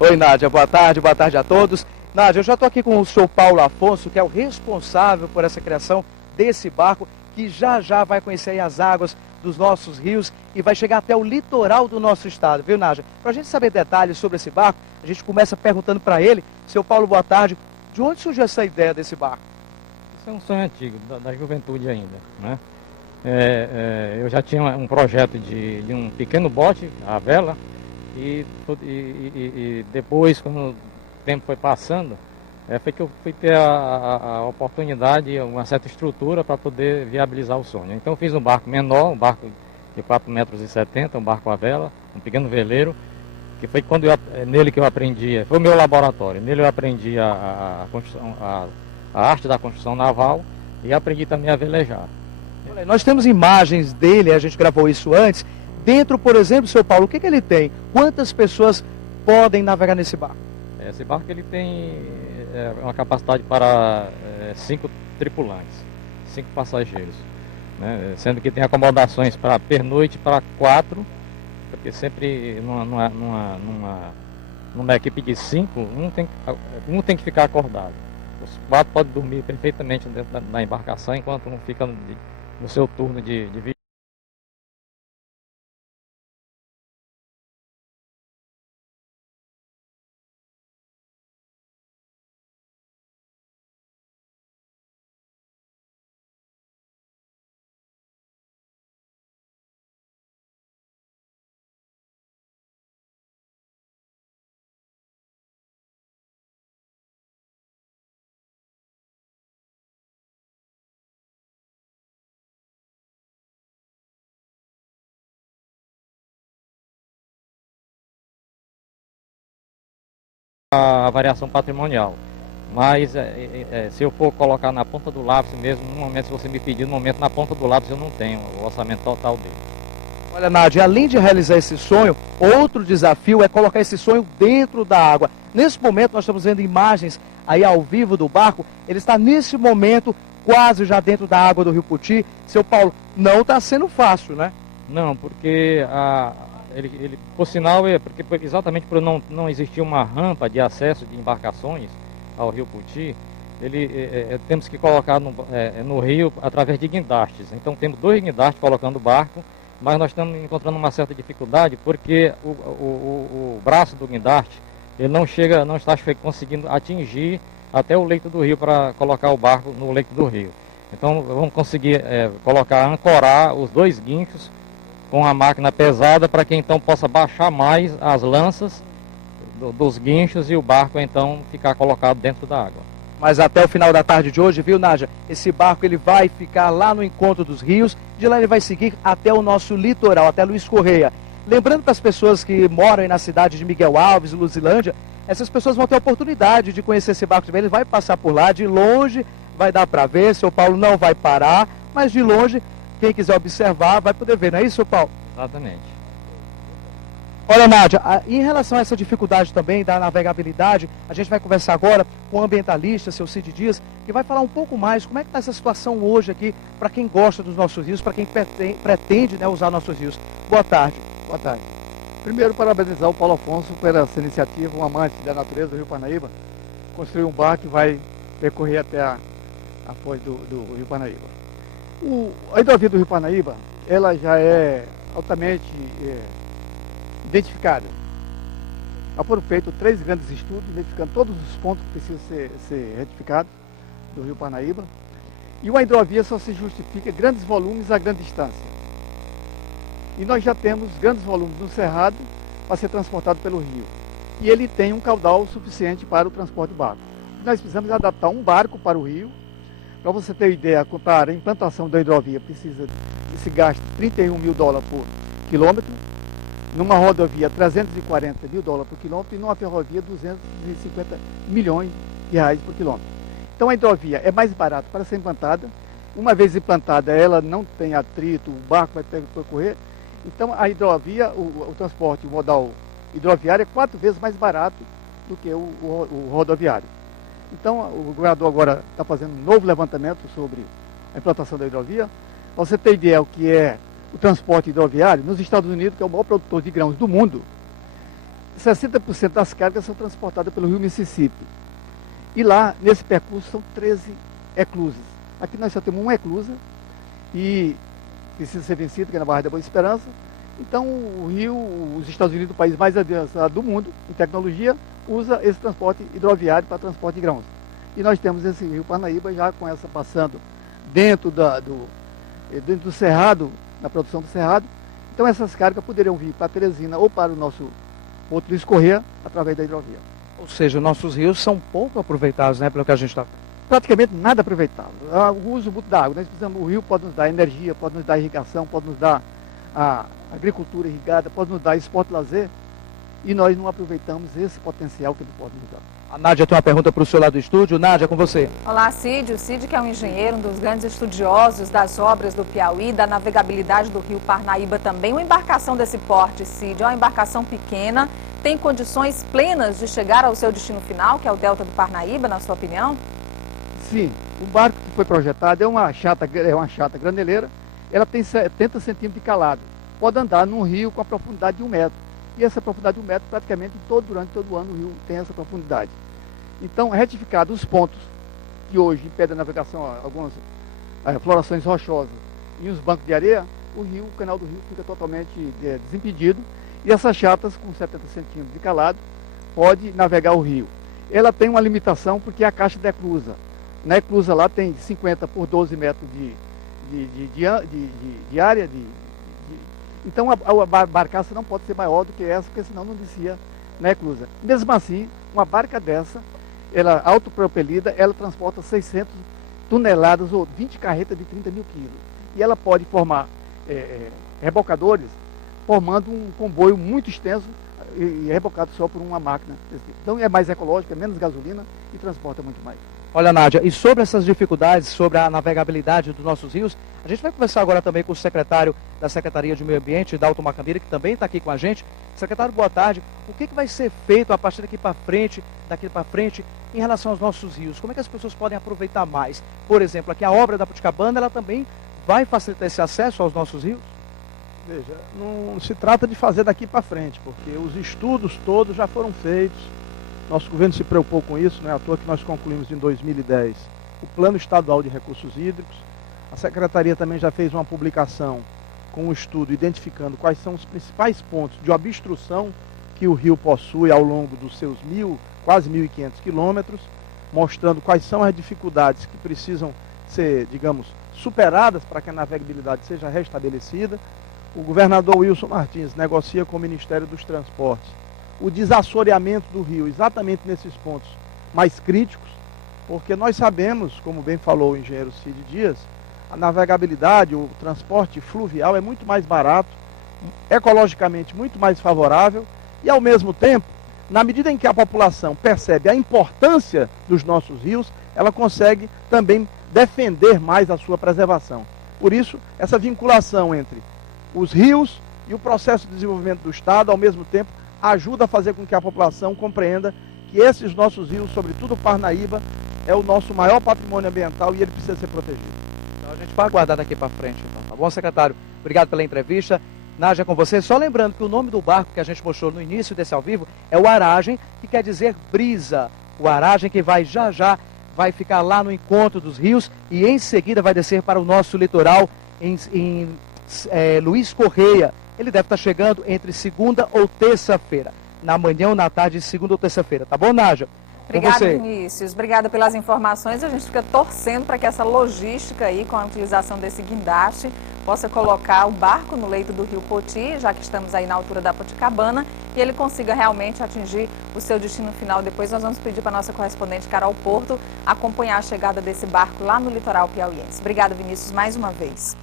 Oi, Nádia, boa tarde a todos. Nádia, eu já estou aqui com o senhor Paulo Afonso, que é o responsável por essa criação desse barco, que já vai conhecer aí as águas dos nossos rios e vai chegar até o litoral do nosso estado, viu, Nádia? Para a gente saber detalhes sobre esse barco, a gente começa perguntando para ele, senhor Paulo, boa tarde, de onde surgiu essa ideia desse barco? Isso é um sonho antigo, da juventude ainda, né? Eu já tinha um projeto de um pequeno bote, a vela, e depois, quando o tempo foi passando, foi que eu fui ter a oportunidade, uma certa estrutura para poder viabilizar o sonho. Então eu fiz um barco menor, um barco de 4,70 metros, um barco à vela, um pequeno veleiro, que foi nele que eu aprendi, foi o meu laboratório, nele eu aprendi a arte da construção naval e aprendi também a velejar. Nós temos imagens dele, a gente gravou isso antes. Dentro, por exemplo, seu Paulo, o que ele tem? Quantas pessoas podem navegar nesse barco? Esse barco ele tem uma capacidade para 5 tripulantes, 5 passageiros, né? Sendo que tem acomodações para pernoite para 4, porque sempre numa equipe de 5, um tem que ficar acordado. Os 4 podem dormir perfeitamente dentro da embarcação, enquanto um fica no seu turno de viagem. A variação patrimonial, mas se eu for colocar na ponta do lápis mesmo, no momento, se você me pedir, no momento na ponta do lápis eu não tenho o orçamento total dele. Olha, Nádia, além de realizar esse sonho, outro desafio é colocar esse sonho dentro da água. Nesse momento nós estamos vendo imagens aí ao vivo do barco, ele está nesse momento quase já dentro da água do Rio Puti. Seu Paulo, não está sendo fácil, né? Não, porque por sinal, exatamente por não existir uma rampa de acesso de embarcações ao Rio Puti, temos que colocar no rio através de guindastes. Então temos 2 guindastes colocando o barco, mas nós estamos encontrando uma certa dificuldade porque o braço do guindaste ele não está conseguindo atingir até o leito do rio para colocar o barco no leito do rio. Então vamos conseguir ancorar os 2 guinchos com a máquina pesada para que então possa baixar mais as lanças dos guinchos e o barco então ficar colocado dentro da água. Mas até o final da tarde de hoje, viu, Nádia? Esse barco ele vai ficar lá no encontro dos rios, de lá ele vai seguir até o nosso litoral, até Luiz Correia. Lembrando para as pessoas que moram aí na cidade de Miguel Alves, Luzilândia, essas pessoas vão ter a oportunidade de conhecer esse barco também. Ele vai passar por lá, de longe vai dar para ver, seu Paulo não vai parar, mas de longe, quem quiser observar vai poder ver, não é isso, seu Paulo? Exatamente. Olha, Nádia, em relação a essa dificuldade também da navegabilidade, a gente vai conversar agora com o ambientalista, seu Cid Dias, que vai falar um pouco mais como é que está essa situação hoje aqui para quem gosta dos nossos rios, para quem pretende, né, usar nossos rios. Boa tarde. Boa tarde. Primeiro, parabenizar o Paulo Afonso por essa iniciativa, um amante da natureza do Rio Parnaíba, construir um barco que vai percorrer até a foz do Rio Parnaíba. A hidrovia do Rio Parnaíba, ela já é altamente identificada. Já foram feitos 3 grandes estudos, identificando todos os pontos que precisam ser retificados do Rio Parnaíba. E uma hidrovia só se justifica grandes volumes a grande distância. E nós já temos grandes volumes no Cerrado para ser transportado pelo rio. E ele tem um caudal suficiente para o transporte de barco. Nós precisamos adaptar um barco para o rio. Para você ter ideia, para a implantação da hidrovia se gasta $31 mil por quilômetro, numa rodovia $340 mil por quilômetro e numa ferrovia R$250 milhões por quilômetro. Então a hidrovia é mais barata para ser implantada. Uma vez implantada, ela não tem atrito, o barco vai percorrer. Então a hidrovia, o transporte modal hidroviário é 4 vezes mais barato do que o rodoviário. Então o governador agora está fazendo um novo levantamento sobre a implantação da hidrovia. Para você ter ideia o que é o transporte hidroviário, nos Estados Unidos, que é o maior produtor de grãos do mundo, 60% das cargas são transportadas pelo rio Mississippi. E lá, nesse percurso, são 13 eclusas. Aqui nós só temos uma eclusa e precisa ser vencida, que é na Barra da Boa Esperança. Então, o rio, os Estados Unidos, o país mais avançado do mundo em tecnologia, usa esse transporte hidroviário para transporte de grãos. E nós temos esse rio Parnaíba já com essa passando dentro do cerrado, na produção do cerrado. Então, essas cargas poderiam vir para Teresina ou para o nosso Porto Luiz Correia através da hidrovia. Ou seja, nossos rios são pouco aproveitados, né, pelo que a gente está... Praticamente nada aproveitável. O uso muito da água. Nós precisamos, o rio pode nos dar energia, pode nos dar irrigação, pode nos dar a agricultura irrigada, pode nos dar esporte e lazer, e nós não aproveitamos esse potencial que ele pode nos dar. A Nádia tem uma pergunta para o senhor lá do estúdio. Nádia, com você. Olá, Cid. O Cid, que é um engenheiro, um dos grandes estudiosos das obras do Piauí, da navegabilidade do rio Parnaíba também. Uma embarcação desse porte, Cid, é uma embarcação pequena, tem condições plenas de chegar ao seu destino final, que é o Delta do Parnaíba, na sua opinião? Sim, o barco que foi projetado é uma chata graneleira, ela tem 70 centímetros de calado, pode andar num rio com a profundidade de 1 metro, e essa profundidade de 1 metro praticamente durante todo o ano o rio tem essa profundidade. Então, retificados os pontos que hoje impedem a navegação, algumas florações rochosas e os bancos de areia, o canal do rio fica totalmente desimpedido, e essas chatas com 70 centímetros de calado pode navegar o rio. Ela tem uma limitação porque é a caixa da eclusa. Na eclusa lá tem 50 por 12 metros de área. Então a barcaça não pode ser maior do que essa, porque senão não descia na eclusa. Mesmo assim, uma barca dessa, ela autopropelida, ela transporta 600 toneladas ou 20 carretas de 30 mil quilos. E ela pode formar rebocadores, formando um comboio muito extenso e rebocado só por uma máquina. Então é mais ecológico, é menos gasolina e transporta muito mais. Olha, Nádia, e sobre essas dificuldades, sobre a navegabilidade dos nossos rios, a gente vai conversar agora também com o secretário da Secretaria de Meio Ambiente, Dalton Macambira, que também está aqui com a gente. Secretário, boa tarde. O que vai ser feito a partir daqui para frente, em relação aos nossos rios? Como é que as pessoas podem aproveitar mais? Por exemplo, aqui a obra da Puticabana, ela também vai facilitar esse acesso aos nossos rios? Veja, não se trata de fazer daqui para frente, porque os estudos todos já foram feitos. Nosso governo se preocupou com isso, não é à toa que nós concluímos em 2010 o Plano Estadual de Recursos Hídricos. A Secretaria também já fez uma publicação com um estudo identificando quais são os principais pontos de obstrução que o rio possui ao longo dos seus quase 1.500 quilômetros, mostrando quais são as dificuldades que precisam ser, digamos, superadas para que a navegabilidade seja restabelecida. O governador Wilson Martins negocia com o Ministério dos Transportes o desassoreamento do rio, exatamente nesses pontos mais críticos, porque nós sabemos, como bem falou o engenheiro Cid Dias, a navegabilidade, o transporte fluvial é muito mais barato, ecologicamente muito mais favorável e, ao mesmo tempo, na medida em que a população percebe a importância dos nossos rios, ela consegue também defender mais a sua preservação. Por isso, essa vinculação entre os rios e o processo de desenvolvimento do Estado, ao mesmo tempo, ajuda a fazer com que a população compreenda que esses nossos rios, sobretudo o Parnaíba, é o nosso maior patrimônio ambiental e ele precisa ser protegido. Então a gente vai aguardar daqui para frente, então, tá bom, secretário? Obrigado pela entrevista. Nádia, com você. Só lembrando que o nome do barco que a gente mostrou no início desse ao vivo é o Aragem, que quer dizer brisa. O Aragem que vai já vai ficar lá no encontro dos rios e em seguida vai descer para o nosso litoral em Luiz Correia. Ele deve estar chegando entre segunda ou terça-feira, na manhã ou na tarde de segunda ou terça-feira, tá bom, Nádia? Obrigada, Vinícius. Obrigada pelas informações. A gente fica torcendo para que essa logística aí, com a utilização desse guindaste, possa colocar o barco no leito do rio Poti, já que estamos aí na altura da Puticabana, e ele consiga realmente atingir o seu destino final. Depois nós vamos pedir para a nossa correspondente Carol Porto acompanhar a chegada desse barco lá no litoral piauiense. Obrigada, Vinícius, mais uma vez.